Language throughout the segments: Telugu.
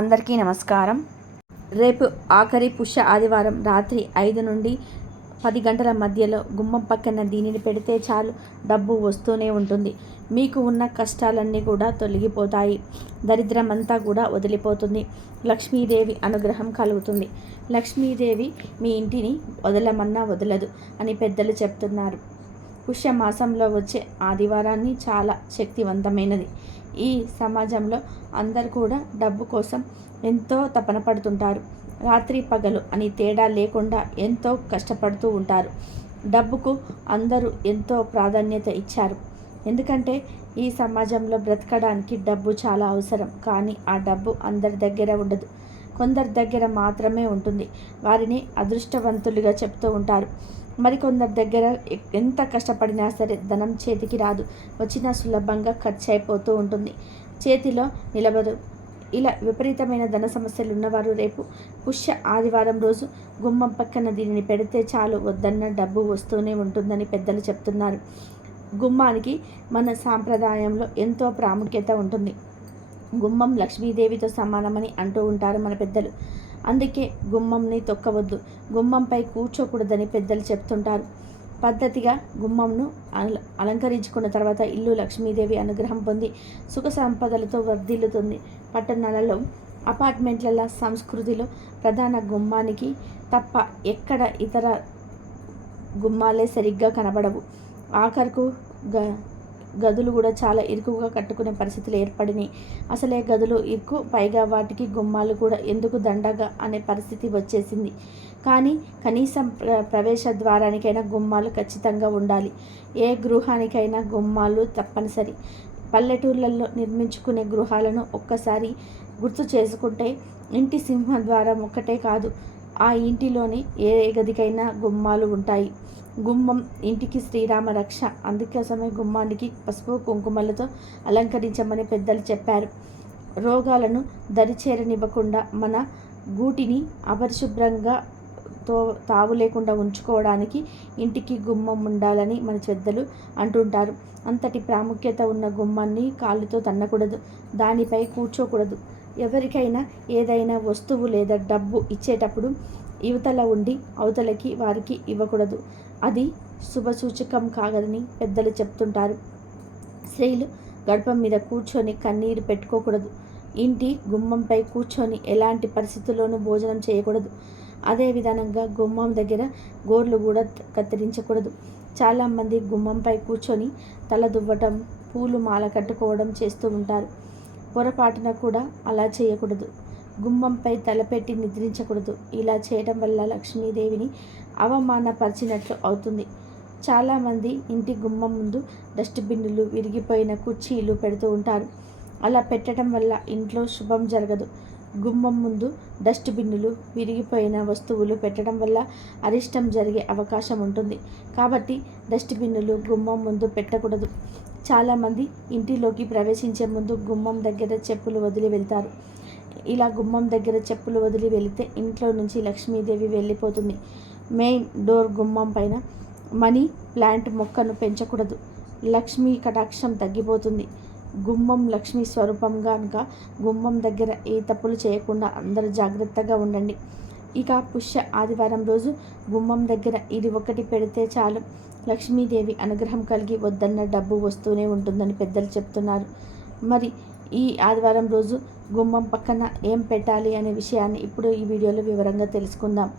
అందరికీ నమస్కారం. రేపు ఆఖరి పుష్య ఆదివారం రాత్రి ఐదు నుండి పది గంటల మధ్యలో గుమ్మం పక్కన దీనిని పెడితే చాలు డబ్బు వస్తూనే ఉంటుంది. మీకు ఉన్న కష్టాలన్నీ కూడా తొలగిపోతాయి. దరిద్రమంతా కూడా వదిలిపోతుంది. లక్ష్మీదేవి అనుగ్రహం కలుగుతుంది. లక్ష్మీదేవి మీ ఇంటిని వదలమన్నా వదలదు అని పెద్దలు చెప్తున్నారు. పుష్య మాసంలో వచ్చే ఆదివారాన్ని చాలా శక్తివంతమైనది. ఈ సమాజంలో అందరు కూడా డబ్బు కోసం ఎంతో తపన పడుతుంటారు. రాత్రి పగలు అని తేడా లేకుండా ఎంతో కష్టపడుతూ ఉంటారు. డబ్బుకు అందరూ ఎంతో ప్రాధాన్యత ఇచ్చారు. ఎందుకంటే ఈ సమాజంలో బ్రతకడానికి డబ్బు చాలా అవసరం. కానీ ఆ డబ్బు అందరి దగ్గర ఉండదు. కొందరి దగ్గర మాత్రమే ఉంటుంది. వారిని అదృష్టవంతులుగా చెప్తూ ఉంటారు. మరికొందరి దగ్గర ఎంత కష్టపడినా సరే ధనం చేతికి రాదు. వచ్చినా సులభంగా ఖర్చు అయిపోతూ ఉంటుంది. చేతిలో నిలబదు ఇలా విపరీతమైన ధన సమస్యలు ఉన్నవారు రేపు పుష్య ఆదివారం రోజు గుమ్మం పక్కన దీనిని పెడితే చాలు వద్దన్న డబ్బు వస్తూనే ఉంటుందని పెద్దలు చెప్తున్నారు. గుమ్మానికి మన సాంప్రదాయంలో ఎంతో ప్రాముఖ్యత ఉంటుంది. గుమ్మం లక్ష్మీదేవితో సమానమని అంటూ ఉంటారు మన పెద్దలు. అందుకే గుమ్మంని తొక్కవద్దు. గుమ్మంపై కూర్చోకూడదని పెద్దలు చెప్తుంటారు. పద్ధతిగా గుమ్మంను అలంకరించుకున్న తర్వాత ఇల్లు లక్ష్మీదేవి అనుగ్రహం పొంది సుఖ సంపదలతో వర్ధిల్లుతుంది. పట్టణాలలో అపార్ట్మెంట్ల సంస్కృతిలో ప్రధాన గుమ్మానికి తప్ప ఎక్కడ ఇతర గుమ్మాలే సరిగ్గా కనబడవు. ఆఖరుకు గ గదులు కూడా చాలా ఇరుకుగా కట్టుకునే పరిస్థితులు ఏర్పడినాయి. అసలే గదులు ఇరుకు పైగా వాటికి గుమ్మాలు కూడా ఎందుకు దండగా అనే పరిస్థితి వచ్చేసింది. కానీ కనీసం ప్రవేశ ద్వారానికైనా గుమ్మాలు ఖచ్చితంగా ఉండాలి. ఏ గృహానికైనా గుమ్మాలు తప్పనిసరి. పల్లెటూర్లలో నిర్మించుకునే గృహాలను ఒక్కసారి గుర్తు చేసుకుంటే ఇంటి సింహద్వారం ఒక్కటే కాదు ఆ ఇంటిలోని ఏ గదికైనా గుమ్మాలు ఉంటాయి. గుమ్మం ఇంటికి శ్రీరామ రక్ష. అందుకోసమే గుమ్మానికి పసుపు కుంకుమలతో అలంకరించమని పెద్దలు చెప్పారు. రోగాలను దరిచేరనివ్వకుండా మన గూటిని అపరిశుభ్రంగా తో తావు లేకుండా ఉంచుకోవడానికి ఇంటికి గుమ్మం ఉండాలని మన పెద్దలు అంటుంటారు. అంతటి ప్రాముఖ్యత ఉన్న గుమ్మాన్ని కాళ్ళతో తన్నకూడదు. దానిపై కూర్చోకూడదు. ఎవరికైనా ఏదైనా వస్తువు లేదా డబ్బు ఇచ్చేటప్పుడు యువతల ఉండి అవతలకి వారికి ఇవ్వకూడదు. అది శుభసూచకం కాగదని పెద్దలు చెప్తుంటారు. స్త్రీలు గడప మీద కూర్చొని కన్నీరు పెట్టుకోకూడదు. ఇంటి గుమ్మంపై కూర్చొని ఎలాంటి పరిస్థితుల్లోనూ భోజనం చేయకూడదు. అదే విధానంగా గుమ్మం దగ్గర గోర్లు కూడా కత్తిరించకూడదు. చాలామంది గుమ్మంపై కూర్చొని తల దువ్వటం పూలు మాల కట్టుకోవడం చేస్తూ ఉంటారు. పొరపాటున కూడా అలా చేయకూడదు. గుమ్మంపై తలపెట్టి నిద్రించకూడదు. ఇలా చేయడం వల్ల లక్ష్మీదేవిని అవమానపరిచినట్లు అవుతుంది. చాలామంది ఇంటి గుమ్మం ముందు డస్ట్బిన్లు విరిగిపోయిన కుర్చీలు పెడుతూ ఉంటారు. అలా పెట్టడం వల్ల ఇంట్లో శుభం జరగదు. గుమ్మం ముందు డస్ట్బిన్నులు విరిగిపోయిన వస్తువులు పెట్టడం వల్ల అరిష్టం జరిగే అవకాశం ఉంటుంది. కాబట్టి డస్ట్బిన్నులు గుమ్మం ముందు పెట్టకూడదు. చాలామంది ఇంటిలోకి ప్రవేశించే ముందు గుమ్మం దగ్గర చెప్పులు వదిలి వెళ్తారు. ఇలా గుమ్మం దగ్గర చెప్పులు వదిలి వెళితే ఇంట్లో నుంచి లక్ష్మీదేవి వెళ్ళిపోతుంది. మెయిన్ డోర్ గుమ్మం పైన మనీ ప్లాంట్ మొక్కను పెంచకూడదు. లక్ష్మీ కటాక్షం తగ్గిపోతుంది. గుమ్మం లక్ష్మీ స్వరూపం కనుక గుమ్మం దగ్గర ఏ తప్పులు చేయకుండా అందరూ జాగ్రత్తగా ఉండండి. ఇక పుష్య ఆదివారం రోజు గుమ్మం దగ్గర ఇది ఒకటి పెడితే చాలు. లక్ష్మీదేవి అనుగ్రహం కలిగి వద్దన్న డబ్బు వస్తూనే ఉంటుందని పెద్దలు చెప్తున్నారు. మరి ఈ ఆదివారం రోజు గుమ్మం పక్కన ఏం పెట్టాలి అనే విషయాన్ని ఇప్పుడు ఈ వీడియోలో వివరంగా తెలుసుకుందాం.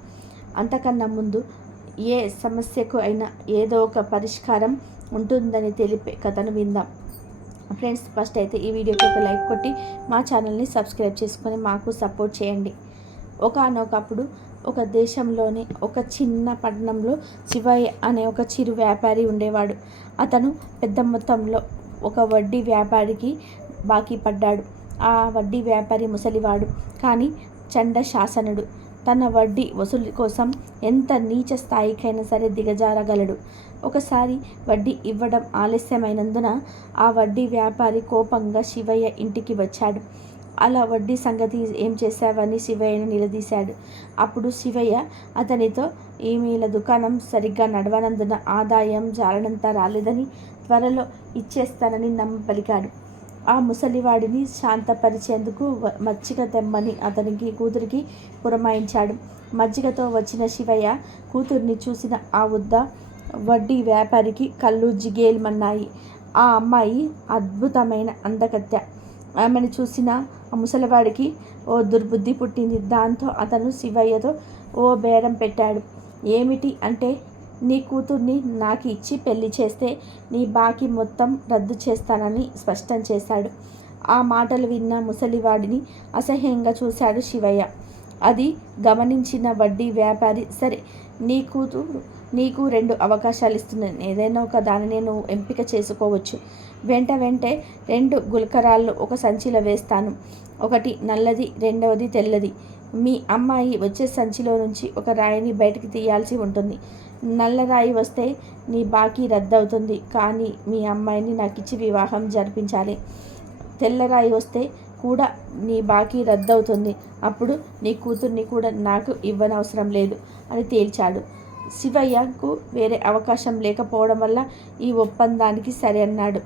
అంతకన్నా ముందు ఏ సమస్యకు అయినా ఏదో ఒక పరిష్కారం ఉంటుందని తెలిపే కథను విందాం. ఫ్రెండ్స్ ఫస్ట్ అయితే ఈ వీడియోకి ఒక లైక్ కొట్టి మా ఛానల్ని సబ్స్క్రైబ్ చేసుకొని మాకు సపోర్ట్ చేయండి. ఒకనొకప్పుడు ఒక దేశంలోని ఒక చిన్న పట్టణంలో శివయ్య అనే ఒక చిరు వ్యాపారి ఉండేవాడు. అతను పెద్ద మొత్తంలో ఒక వడ్డీ వ్యాపారికి బాకీ పడ్డాడు. ఆ వడ్డీ వ్యాపారి ముసలివాడు కానీ చండ శాసనుడు. తన వడ్డీ వసూలు కోసం ఎంత నీచ స్థాయికైనా సరే దిగజారగలడు. ఒకసారి వడ్డీ ఇవ్వడం ఆలస్యమైనందున ఆ వడ్డీ వ్యాపారి కోపంగా శివయ్య ఇంటికి వచ్చాడు. అలా వడ్డీ సంగతి ఏం చేశావని శివయ్యను నిలదీశాడు. అప్పుడు శివయ్య అతనితో ఈమెల దుకాణం సరిగ్గా నడవనందున ఆదాయం జారనంతా రాలేదని త్వరలో ఇచ్చేస్తానని నమ్మ పలికాడు ఆ ముసలివాడిని శాంతపరిచేందుకు మచ్చిక మజ్జిగ తెమ్మని అతనికి కూతురికి పురమాయించాడు. మజ్జిగతో వచ్చిన శివయ్య కూతుర్ని చూసిన ఆ వద్ద వడ్డీ వ్యాపారికి కళ్ళు జిగేల్మన్నాయి. ఆ అమ్మాయి అద్భుతమైన అందకత్తె ఆమెను చూసిన ఆ ముసలివాడికి ఓ దుర్బుద్ధి పుట్టింది. దాంతో అతను శివయ్యతో ఓ బేరం పెట్టాడు. ఏమిటి అంటే నీ కూతుర్ని నాకు ఇచ్చి పెళ్ళి చేస్తే నీ బాకీ మొత్తం రద్దు చేస్తానని స్పష్టం చేశాడు. ఆ మాటలు విన్న ముసలివాడిని అసహ్యంగా చూశాడు శివయ్య. అది గమనించిన వడ్డీ వ్యాపారి సరే నీ కూతురు నీకు రెండు అవకాశాలు ఇస్తున్నాను ఏదైనా ఒక దానిని నువ్వు ఎంపిక చేసుకోవచ్చు. వెంట వెంటే రెండు గుల్కరాళ్ళు ఒక సంచిలో వేస్తాను. ఒకటి నల్లది రెండవది తెల్లది. మీ అమ్మాయి వచ్చే సంచిలో నుంచి ఒక రాయిని బయటకు తీయాల్సి ఉంటుంది. నల్ల రాయి వస్తే నీ బాకీ రద్దవుతుంది. కానీ మీ అమ్మాయిని నాకు ఇచ్చి వివాహం జరిపించాలి. తెల్లరాయి వస్తే కూడా నీ బాకీ రద్దవుతుంది. అప్పుడు నీ కూతుర్ని కూడా నాకు ఇవ్వనవసరం లేదు అని తేల్చాడు. శివయ్యకు వేరే అవకాశం లేకపోవడం వల్ల ఈ ఒప్పందానికి సరే అన్నాడు.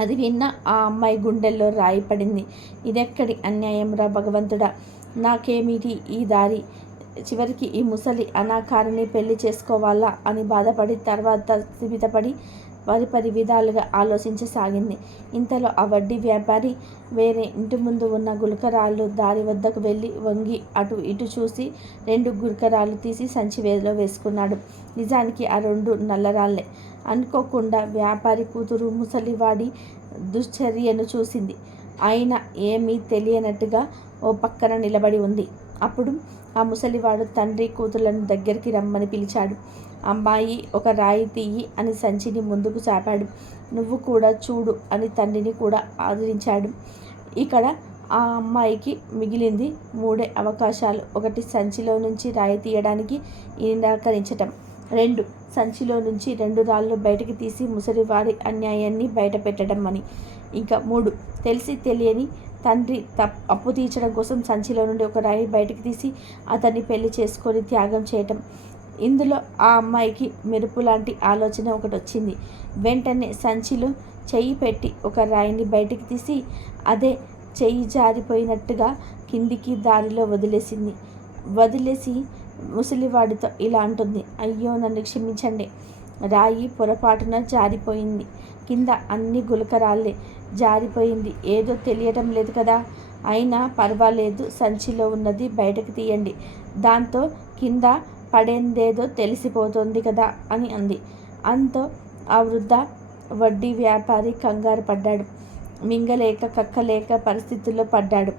అది విన్న ఆ అమ్మాయి గుండెల్లో రాయి పడింది. ఇదెక్కడి అన్యాయం రా భగవంతుడా? నాకేమిటి ఈ దారి? చివరికి ఈ ముసలి అనాకారిని పెళ్ళి చేసుకోవాలా అని బాధపడి తర్వాత స్థిమితపడి పరి పది విధాలుగా ఆలోచించసాగింది. ఇంతలో ఆ వడ్డీ వ్యాపారి వేరే ఇంటి ముందు ఉన్న గులకరాళ్ళు దారి వద్దకు వెళ్ళి వంగి అటు ఇటు చూసి రెండు గులకరాళ్ళు తీసి సంచివేలో వేసుకున్నాడు. నిజానికి ఆ రెండు నల్లరాళ్ళే. అనుకోకుండా వ్యాపారి కూతురు ముసలివాడి దుశ్చర్యను చూసింది. అయినా ఏమీ తెలియనట్టుగా ఓ పక్కన నిలబడి ఉంది. అప్పుడు ఆ ముసలివాడు తండ్రి కూతుర్లను దగ్గరికి రమ్మని పిలిచాడు. అమ్మాయి ఒక రాయి తీయి అని సంచిని ముందుకు చాపాడు. నువ్వు కూడా చూడు అని తండ్రిని కూడా ఆదరించాడు. ఇక్కడ ఆ అమ్మాయికి మిగిలింది మూడే అవకాశాలు. ఒకటి సంచిలో నుంచి రాయి తీయడానికి నిరాకరించటం. రెండు సంచిలో నుంచి రెండు రాళ్ళు బయటకు తీసి ముసలివాడి అన్యాయాన్ని బయట పెట్టడం అని. ఇంకా మూడు తెలిసి తెలియని తండ్రి తప్ అప్పు తీర్చడం కోసం సంచిలో నుండి ఒక రాయి బయటకు తీసి అతన్ని పెళ్ళి చేసుకొని త్యాగం చేయటం. ఇందులో ఆ అమ్మాయికి మెరుపు లాంటి ఆలోచన ఒకటి వచ్చింది. వెంటనే సంచిలో చెయ్యి పెట్టి ఒక రాయిని బయటికి తీసి అదే చెయ్యి జారిపోయినట్టుగా కిందికి దారిలో వదిలేసింది. వదిలేసి ముసలివాడితో ఇలా అంటుంది అయ్యో నన్ను క్షమించండి. రాయి పొరపాటున జారిపోయింది. కింద అన్ని గులకరాళ్ళే. జారిపోయింది. ఏదో తెలియటం లేదు కదా? అయినా పర్వాలేదు. సంచిలో ఉన్నది బయటకు తీయండి. దాంతో కింద పడేందేదో తెలిసిపోతుంది కదా? అని అంది. అంతో ఆ వృద్ధ వడ్డీ వ్యాపారి కంగారు పడ్డాడు. మింగలేక కక్కలేక పరిస్థితుల్లో పడ్డాడు.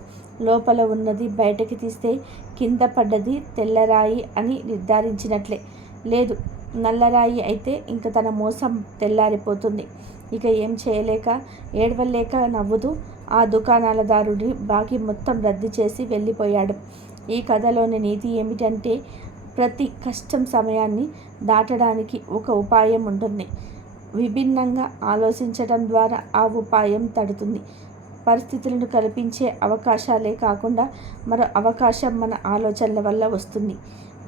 లోపల ఉన్నది బయటకి తీస్తే కింద పడ్డది తెల్లరాయి అని నిర్ధారించినట్లే. లేదు నల్లరాయి అయితే ఇంక తన మోసం తెల్లారిపోతుంది. ఇక ఏం చేయలేక ఏడవలేక నవ్వుతూ ఆ దుకాణాలదారుడి బాకీ మొత్తం రద్దు చేసి వెళ్ళిపోయాడు. ఈ కథలోని నీతి ఏమిటంటే ప్రతి కష్టం సమయాన్ని దాటడానికి ఒక ఉపాయం ఉంటుంది. విభిన్నంగా ఆలోచించడం ద్వారా ఆ ఉపాయం తడుతుంది. పరిస్థితులను కల్పించే అవకాశాలే కాకుండా మరో అవకాశం మన ఆలోచనల వల్ల వస్తుంది.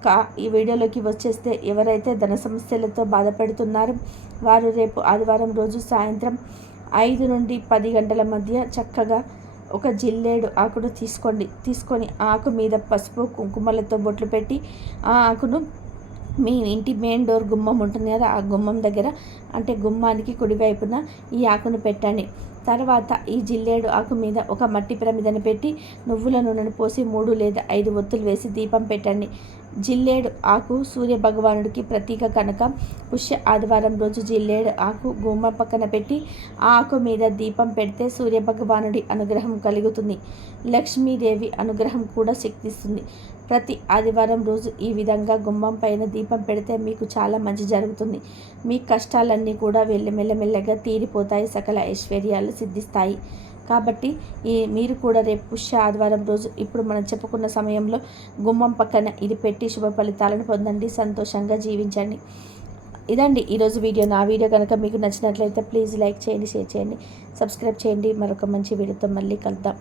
కా ఈ వీడియోలోకి వచ్చేస్తే ఎవరైతే ధన సమస్యలతో బాధపడుతున్నారో వారు రేపు ఆదివారం రోజు సాయంత్రం ఐదు నుండి పది గంటల మధ్య చక్కగా ఒక జిల్లేడు ఆకును తీసుకోండి. తీసుకొని ఆకు మీద పసుపు కుంకుమలతో బొట్లు పెట్టి ఆ ఆకును మీ ఇంటి మెయిన్ డోర్ గుమ్మం ఉంటుంది కదా ఆ గుమ్మం దగ్గర అంటే గుమ్మానికి కుడివైపున ఈ ఆకును పెట్టండి. తర్వాత ఈ జిల్లేడు ఆకు మీద ఒక మట్టి ప్రమిదని పెట్టి నువ్వుల నూనెను పోసి మూడు లేదా ఐదు ఒత్తులు వేసి దీపం పెట్టండి. జిల్లేడు ఆకు సూర్య భగవానుడికి ప్రతీక కనుక. పుష్య ఆదివారం రోజు జిల్లేడు ఆకు గుమ్మ పక్కన పెట్టి ఆ ఆకు మీద దీపం పెడితే సూర్య భగవానుడి అనుగ్రహం కలుగుతుంది. లక్ష్మీదేవి అనుగ్రహం కూడా శక్తిస్తుంది. ప్రతి ఆదివారం రోజు ఈ విధంగా గుమ్మం పైన దీపం పెడితే మీకు చాలా మంచి జరుగుతుంది. మీ కష్టాలన్నీ కూడా వెళ్ళమెల్లమెల్లగా తీరిపోతాయి. సకల ఐశ్వర్యాలు సిద్ధిస్తాయి. కాబట్టి ఈ మీరు కూడా రేపు పుష్య ఆదివారం రోజు ఇప్పుడు మనం చెప్పుకున్న సమయంలో గుమ్మం పక్కన ఇది పెట్టి శుభ ఫలితాలను పొందండి. సంతోషంగా జీవించండి. ఇదండి ఈరోజు వీడియో. నా వీడియో కనుక మీకు నచ్చినట్లయితే ప్లీజ్ లైక్ చేయండి షేర్ చేయండి సబ్స్క్రైబ్ చేయండి. మరొక మంచి వీడియోతో మళ్ళీ కలుద్దాం.